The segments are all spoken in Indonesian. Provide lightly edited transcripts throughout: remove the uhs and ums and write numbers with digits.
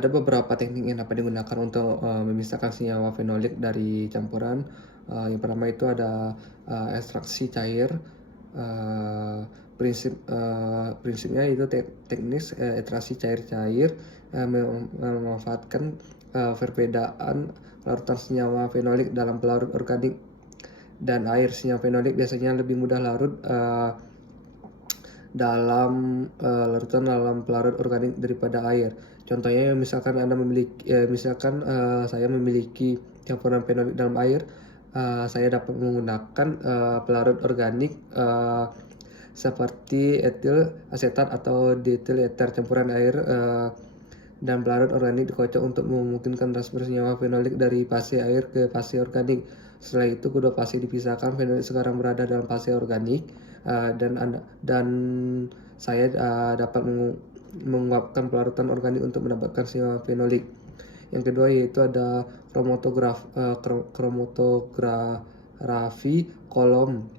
Ada beberapa teknik yang dapat digunakan untuk, memisahkan senyawa fenolik dari campuran. Yang pertama itu ada, ekstraksi cair. Prinsipnya itu teknis, ekstraksi cair-cair, memanfaatkan, perbedaan larutan senyawa fenolik dalam pelarut organik dan air. Senyawa fenolik biasanya lebih mudah larut, larutan dalam pelarut organik daripada air. Contohnya misalkan saya memiliki campuran fenolik dalam air, saya dapat menggunakan, pelarut organik, seperti etil asetat atau dietil eter campuran air, dan pelarut organik dikocok untuk memungkinkan transfer senyawa fenolik dari fase air ke fase organik. Setelah itu kedua fase dipisahkan, fenolik sekarang berada dalam fase organik, dan saya dapat menguapkan pelarutan organik untuk mendapatkan senyawa fenolik. Yang kedua yaitu ada kromatografi kolom.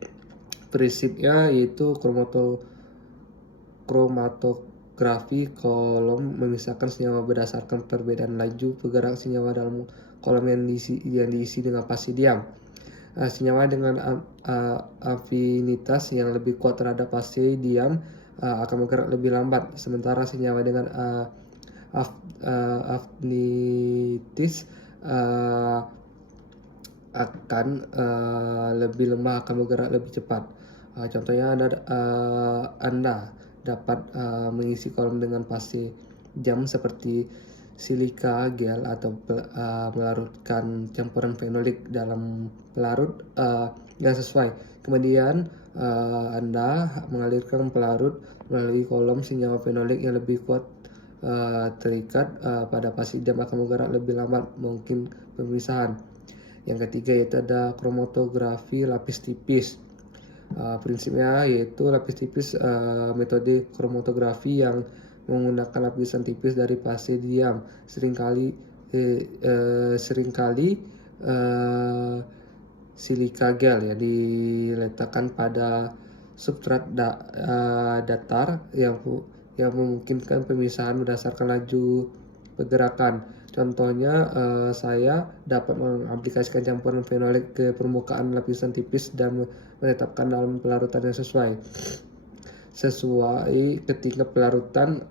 Prinsipnya yaitu kromatografi kolom memisahkan senyawa berdasarkan perbedaan laju bergerak senyawa dalam kolom yang diisi dengan fase diam. Senyawa dengan afinitas yang lebih kuat terhadap fase diam akan bergerak lebih lambat, sementara senyawa dengan afinitas akan lebih lemah, akan bergerak lebih cepat. Contohnya Anda dapat mengisi kolom dengan fase diam seperti silika gel atau melarutkan campuran fenolik dalam pelarut yang sesuai. Kemudian Anda mengalirkan pelarut melalui kolom senyawa fenolik yang lebih kuat terikat pada fase diam akan bergerak lebih lambat, mungkin pemisahan. Yang ketiga yaitu ada kromatografi lapis tipis. Prinsipnya yaitu lapis tipis, metode kromatografi yang menggunakan lapisan tipis dari fase diam. Seringkali silika gel yang diletakkan pada substrat datar yang memungkinkan pemisahan berdasarkan laju pergerakan. Contohnya, saya dapat mengaplikasikan campuran fenolik ke permukaan lapisan tipis dan menetapkan dalam pelarutan yang sesuai ketika pelarutan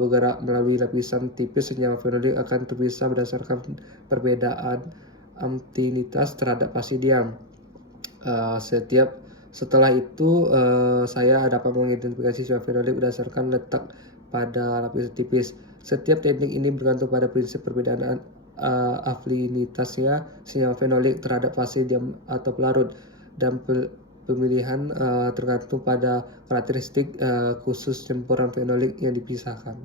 bergerak melalui lapisan tipis, senyawa fenolik akan terpisah berdasarkan perbedaan afinitas terhadap fase diam. Setelah itu saya dapat mengidentifikasi senyawa fenolik berdasarkan letak pada lapisan tipis. Setiap teknik ini bergantung pada prinsip perbedaan afinitasnya senyawa fenolik terhadap fase diam atau pelarut, dan pemilihan tergantung pada karakteristik khusus campuran fenolik yang dipisahkan.